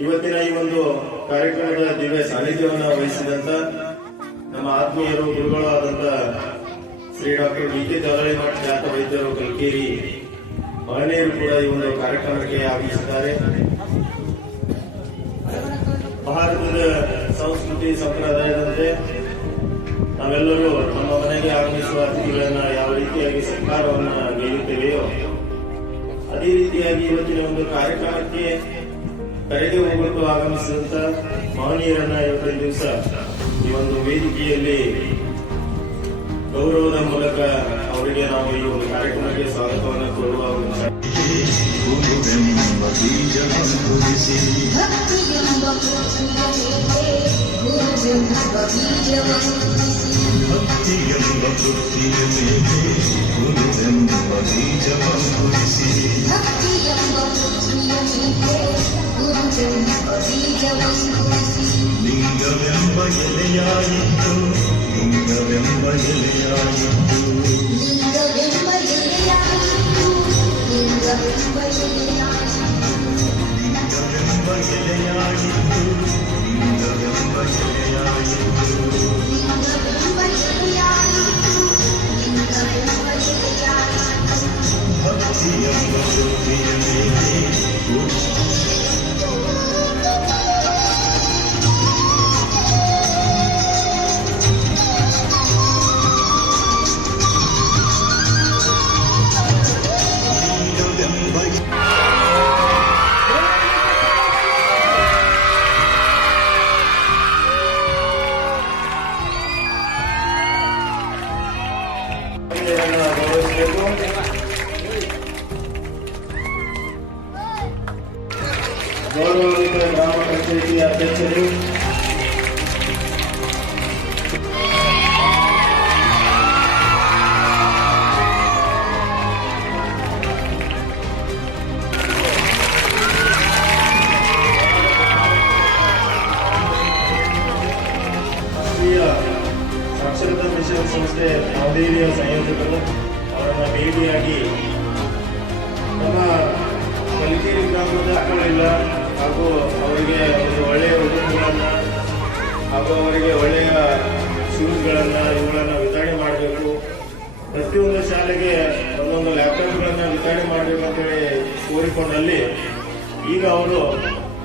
ಇವತ್ತಿನ ಈ ಒಂದು ಕಾರ್ಯಕ್ರಮದ ದಿವ್ಯ ಸಾನ್ನಿಧ್ಯವನ್ನು ವಹಿಸಿದಂತ ನಮ್ಮ ಆತ್ಮೀಯರು ಗುರುಗಳು ಆದಂತ ಶ್ರೀ ಡಾಕ್ಟರ್ ಡಿ.ಕೆ. ಜಾಲಳಿಮಠ ಖ್ಯಾತ ವೈದ್ಯರು ಕಲ್ಕೇರಿ ಮಹನೀಯರು ಕೂಡ ಈ ಒಂದು ಕಾರ್ಯಕ್ರಮಕ್ಕೆ ಆಗಮಿಸಿದ್ದಾರೆ. ಭಾರತದ ಸಂಸ್ಕೃತಿ ಸಂಪ್ರದಾಯದಂತೆ ನಾವೆಲ್ಲರೂ ನಮ್ಮ ಮನೆಗೆ ಆಗಮಿಸುವ ಅತಿಥಿಗಳನ್ನ ಯಾವ ರೀತಿಯಾಗಿ ಸತ್ಕಾರವನ್ನ ನೀಡುತ್ತೇವೆಯೋ ಅದೇ ರೀತಿಯಾಗಿ ಇವತ್ತಿನ ಒಂದು ಕಾರ್ಯಕ್ರಮಕ್ಕೆ ಕರೆಗೆ ಹೋಗಲು ಆಗಮಿಸಿದಂತ ಮಹನೀಯರನ್ನ ಇವತ್ತಿನ ದಿವಸ ಈ ಒಂದು ವೇದಿಕೆಯಲ್ಲಿ ಗೌರವದ ಮೂಲಕ ಅವರಿಗೆ ನಾವು ಈ ಒಂದು ಕಾರ್ಯಕ್ರಮಕ್ಕೆ ಸ್ವಾಗತವನ್ನು ಕೋರುವ ಲಿಂಗವೆಂಬ ಎಲೆಯಾಯಿತು ಲಿಂಗವೆಂಬ ಎಲೆಯಾಯಿತು ಲಿಂಗವೆಂಬ ಎಲೆಯಾಯಿತು ಲಿಂಗವೆಂಬ ಎಲೆಯಾಯಿತು ಲಿಂಗವೆಂಬ ಎಲೆಯಾಯಿತು ಲಿಂಗವೆಂಬ ಎಲೆಯಾಯಿತು ಲಿಂಗವೆಂಬ ಎಲೆಯಾಯಿತು ಲಿಂಗವೆಂಬ ಎಲೆಯಾಯಿತು ಭಕ್ತಿಯೆಂಬ ಬುದ್ಧಿಯ ಮೇಲೆ ಗೌರವಾನ್ವಿತ ಗ್ರಾಮ ಪಂಚಾಯಿತಿ ಅಧ್ಯಕ್ಷರು ರಾಷ್ಟ್ರೀಯ ಸಾಕ್ಷರತಾ ಮಿಷನ್ ಸಂಸ್ಥೆ ನವದೆಹಲಿಯ ಸಂಯೋಜಕರು ಅವರನ್ನು ಭೇಟಿಯಾಗಿ ನಮ್ಮ ಕಲಿಕೇರಿ ಗ್ರಾಮದ ಮಕ್ಕಳಿಲ್ಲ ಹಾಗೂ ಅವರಿಗೆ ಒಂದು ಒಳ್ಳೆಯ ಉಡುಪುಗಳನ್ನು ಹಾಗೂ ಅವರಿಗೆ ಒಳ್ಳೆಯ ಶೂಸ್ಗಳನ್ನು ಇವುಗಳನ್ನು ವಿತರಣೆ ಮಾಡಬೇಕು. ಪ್ರತಿಯೊಂದು ಶಾಲೆಗೆ ಒಂದೊಂದು ಲ್ಯಾಪ್ಟಾಪ್ಗಳನ್ನು ವಿತರಣೆ ಮಾಡಬೇಕು ಅಂತೇಳಿ ಕೋರಿಕೊಂಡಲ್ಲಿ ಈಗ ಅವರು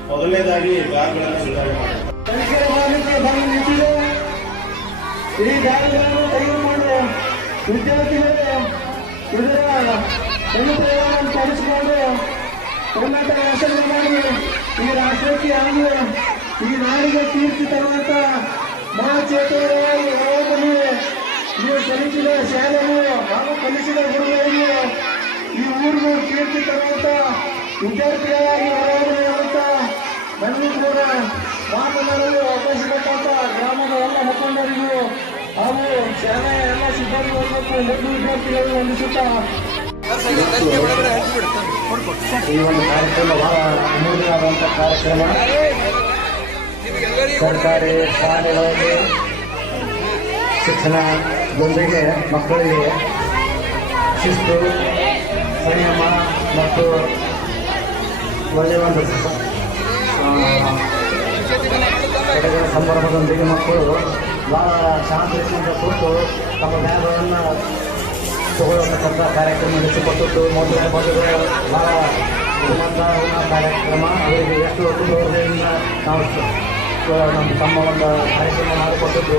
ಮೊದಲನೇದಾಗಿ ಬ್ಯಾಗ್ಗಳನ್ನು ವಿತರಣೆ ಮಾಡಬೇಕು. ಈ ಬ್ಯಾಗ್ಗಳನ್ನು ತಯಾರು ಮಾಡುವ ವಿದ್ಯಾರ್ಥಿಗಳು ಇದರ ಅನುಭವವನ್ನು ತರಿಸಿಕೊಂಡು ಉನ್ನತ ವ್ಯಾಸಂಗ ಮಾಡಿ ಈ ರಾಷ್ಟ್ರಕ್ಕೆ ಹಾಗೂ ಈ ನಾಡಿಗೆ ಕೀರ್ತಿ ತರುವಂತ ಮಹಾಚೇತನರಾಗಿ ಹೊರಬನ್ನಿ. ನೀವು ಕಲಿಸಿದ ಶಾಲೆಗಳು ಹಾಗೂ ಕಲಿಸಿದ ಗುರುಗಳಿಗೆ ಈ ಊರಿಗೂ ಕೀರ್ತಿ ತರುವಂತ ವಿದ್ಯಾರ್ಥಿಗಳಾಗಿ ಹೊರಬರುವಂತ ನನ್ನೂ ಕೂಡ ಮಾತನಾಡಲು ಅವಕಾಶ ಕೊಟ್ಟಂತ ಗ್ರಾಮದ ಎಲ್ಲ ಮುಖಂಡರಿಗೂ ಹಾಗೂ ಶಾಲೆಯ ಎಲ್ಲ ಸಿಬ್ಬಂದಿ ಮತ್ತು ಮುಖ್ಯ ವಿದ್ಯಾರ್ಥಿಗಳು ವಂದಿಸುತ್ತಾ ಈ ಒಂದು ಕಾರ್ಯಕ್ರಮ ಬಹಳ ಅಮೂಲ್ಯವಾದಂಥ ಕಾರ್ಯಕ್ರಮ. ಸರ್ಕಾರಿ ಶಾಲೆಗಳಲ್ಲಿ ಶಿಕ್ಷಣ ಜೊತೆಗೆ ಮಕ್ಕಳಿಗೆ ಶಿಸ್ತು, ಸಂಯಮ ಮತ್ತು ಒಳ್ಳೆಯ ಒಂದು ಸಂದರ್ಭದೊಂದಿಗೆ ಮಕ್ಕಳು ಬಹಳ ಶಾಂತಿಯಿಂದ ಕೂತು ತಮ್ಮ ಬ್ಯಾಗ್ಗಳನ್ನು ತಗೊಳ್ಳತಕ್ಕಂಥ ಕಾರ್ಯಕ್ರಮ ನಡೆಸಿಕೊಟ್ಟದ್ದು ಮೊದಲನೇ ಬಹಳ ಗುಣಮಟ್ಟದ ಕಾರ್ಯಕ್ರಮ. ಅವರಿಗೆ ಎಷ್ಟು ಕುಟುಂಬದಿಂದ ನಾವು ನಮ್ಮ ತಮ್ಮ ಒಂದು ಕಾರ್ಯಕ್ರಮ ಮಾಡಿಕೊಟ್ಟಿದ್ದು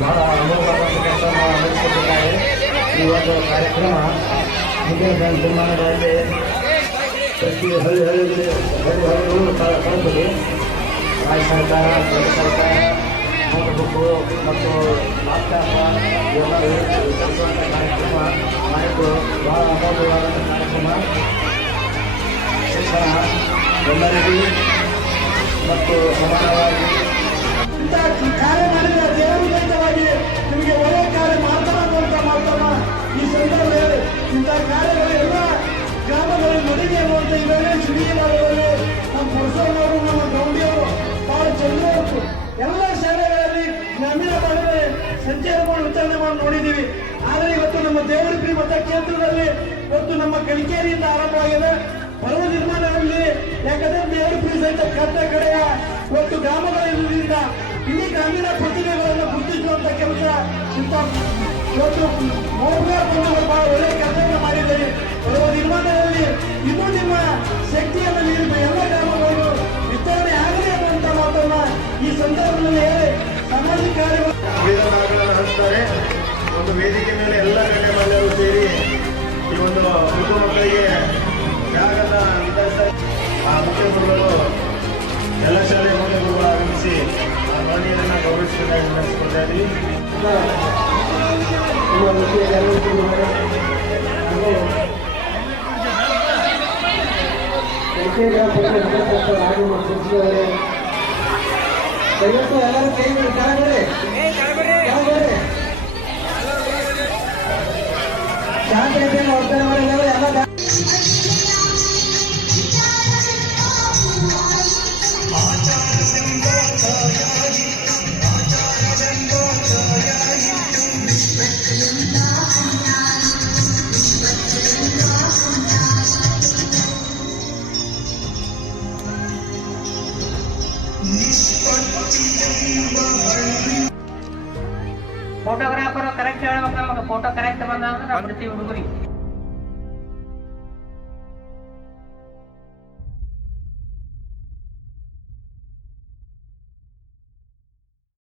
ಬಹಳ ಅನುಭವವಾದ ಕೆಲಸವನ್ನು ನಡೆಸಿಕೊಟ್ಟಿದ್ದಾರೆ. ಈ ಒಂದು ಕಾರ್ಯಕ್ರಮ ಮುಂದಿನ ದಿನಮಾನಗಳಲ್ಲಿ ಪ್ರತಿ ಹಳ್ಳಿಗಳು ಕಳಿಸಲು ರಾಜ್ಯ ಸರ್ಕಾರ, ಕೇಂದ್ರ ಸರ್ಕಾರ ನೋಟ್ಬುಕ್ಕು ಮತ್ತು ಲ್ಯಾಪ್ಟಾಪ್ ಇವೆಲ್ಲ ವಿತರಿಸುವಂಥ ಕಾರ್ಯಕ್ರಮ ಮಾಡಿದ್ದು ಬಹಳ ಅಮೂಲ್ಯವಾದಂಥ ಕಾರ್ಯಕ್ರಮ. ಶಿಕ್ಷಣ ಎಲ್ಲರಿಗೂ ಮತ್ತು ಸಮಾನವಾಗಿ ಇಂಥ ಕಾರ್ಯ ಮಾಡಿದ ದೇವರುವಾಗಿ ನಿಮಗೆ ಒಳ್ಳೆಯ ಕಾರ್ಯ ಮಾತನಾಡುವಂತ ಮಾತನ್ನ ಈ ಸಂದರ್ಭದಲ್ಲಿ ಇಂಥ ಕಾರ್ಯಗಳೆಲ್ಲ ಗ್ರಾಮಗಳಲ್ಲಿ ನಡೆಗೆ ಅನ್ನುವಂಥ ಇವೆಲ್ಲ ಸಿಡಿಯಲ್ಲಿ ನಮ್ಮ ಪುರುಷರವರು ನಮ್ಮ ಗೌಡಿಯವರು ಬಹಳ ಚಂದ್ರವರು ಎಲ್ಲ ಶಾಲೆಗಳಲ್ಲಿ ಗ್ರಾಮೀಣ ಭಾಗದಲ್ಲಿ ಸಂಚಾರವನ್ನು ವಿತರಣೆ ಮಾಡಿ ನೋಡಿದ್ದೀವಿ. ಆದರೆ ಇವತ್ತು ನಮ್ಮ ದೇವರಪುರಿ ಮತ ಕೇಂದ್ರದಲ್ಲಿ ಇವತ್ತು ನಮ್ಮ ಕಲಿಕೇರಿಯಿಂದ ಆರಂಭವಾಗಿದೆ. ಪರ್ವ ನಿರ್ಮಾಣ ಆಗಲಿ, ಯಾಕಂದ್ರೆ ದೇವರಪುರಿ ಸಹಿತ ಗ್ರಾಮೀಣ ಪ್ರತಿಭೆಗಳನ್ನು ಗುರುತಿಸುವಂತ ಕೆಲಸ ಇಂಥ ಇವತ್ತು ಮೋಹನ ಬಂಧುಗಳು ಬಹಳ ಒಳ್ಳೆಯ ಕೆಲಸವನ್ನು ಮಾಡಿದ್ದಾರೆ. ಬರುವ ನಿರ್ಮಾಣದಲ್ಲಿ ಇನ್ನೂ ನಿಮ್ಮ ಶಕ್ತಿಯನ್ನು ನೀಡಿದ ಎಲ್ಲ ಗ್ರಾಮಗಳು ವಿಸ್ತರಣೆ ಆಗಲಿ ಅನ್ನುವಂತ ಮಾತನ್ನ ಈ ಸಂದರ್ಭದಲ್ಲಿ ಹೇಳಿ ಸಾಮಾಜಿಕ ಕಾರ್ಯಗಳು ಸಂವಿಧಾನಗಳನ್ನು ಹಂಚ್ತಾರೆ. ಒಂದು ವೇದಿಕೆ ಮೇಲೆ ಎಲ್ಲ ಗಣ್ಯಮಾನ್ಯರು ಸೇರಿ ಈ ಒಂದು ಮೃತ ಮಕ್ಕಳಿಗೆ ಜಾಗದ ವಿತರಿಸ್ತಾರೆ. ಆ ಮುಖ್ಯ ಗುರುಗಳು ಎಲ್ಲ ಶಾಲೆಯ ಮುಖ್ಯ ಗುರುಗಳು ಆಗಮಿಸಿ ಆ ಮಹನೀಯರನ್ನ ಗೌರವಿಸಬೇಕಾಗಿ ವಿನಂತಿಸ್ಕೊಳ್ತಾ ಇದ್ದೀವಿ. ನಿಮ್ಮ ವಿಷಯ ಜಾಗೃತಿಗಳು ಹಾಗೂ ರಾಜು ಮತ್ತು ದಯವಿಟ್ಟು ಎಲ್ಲರೂ ಕೈ ಬಿಡಿ, ಕೆಳಗಡೆ ಶಾಂತಿಯನ್ನು ವರ್ತನೆ ಮಾಡಿದವರು ಎಲ್ಲ ಫೋಟೋಗ್ರಾಫರ್ ಕರೆಕ್ಟ್ ಹೇಳ್ಬೇಕು. ನಮಗೆ ಫೋಟೋ ಕರೆಕ್ಟ್ ಬಂದ ಅಂದ್ರೆ ನಾವು ಬಿಡ್ತೀವಿ ಹುಡುಗರಿಗೆ.